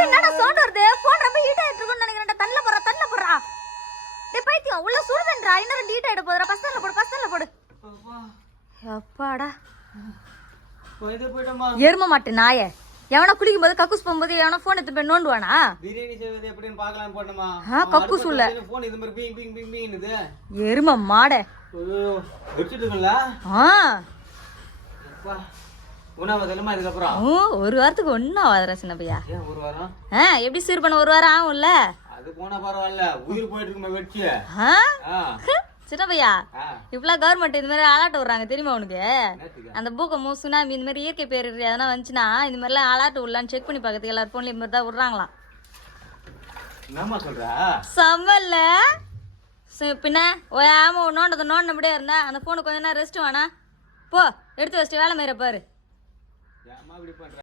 என்னடா சவுண்ட் வருது? போன் ரொம்ப ஹீட் ஆயிட்டு இருக்குன்னு நினைக்கிறேன். தள்ள போறா. டேய் பைத்தியம், உள்ள சுடுதேன்றா. இன்னும் 2 ஹீட் ஆயிட போறா. பஸ்தல்ல போடு. அப்பாடா. போய்டமா. எரும மாட்டு நாயே. எவனா குளிக்கும் போது கக்கூஸ் போகும்போது எவனா போன் எடுத்து போய் நோண்டுவானா? பிரியாணி செய்வது எப்படின்னு பார்க்கலாம் போட்டமா. கக்கூஸ் உள்ள போன் இது மாதிரி பீங் பீங் பீங் பீங்னுது. எரும மாடே. வெச்சிட்டுங்கள? அப்பா. உணவதலமா இதுக்கு அப்புறம். ஒரு வாரத்துக்கு ஒண்ணா ஆவறா சின்ன பையா. ஏன் ஒரு வாரம்? எப்படி சீர் பண்ண ஒரு வாரம் ஆகும்ல? அது போனா பரவாயில்ல. உயிர் போயிட்டு இருக்குமே வெச்சி. சின்ன பையா, இப்பெல்லாம் கவர்மெண்ட் இந்த மாதிரி அலர்ட் விடுறாங்க தெரியுமா உனக்கு? அந்த பூகம்பம் சுனாமி இந்த மாதிரி இயற்கை பேரிடர் எதனா வந்துச்சுன்னா இந்த மாதிரிலாம் அலர்ட் விடலான்னு செக் பண்ணி பார்க்கறதுக்கு எல்லாரும் போன்ல இந்த மாதிரி தான் விடுறாங்களாம். என்னம்மா சொல்ற? சம்மல்ல பின்ன ஓயாம நோண்டபடியே இருந்தா அந்த போனுக்கு கொஞ்ச நேரம் ரெஸ்ட் வேணா. போ எடுத்து வச்சுட்டு வேலை மாரி பாரு. ஏம்மா இப்படி பண்ற?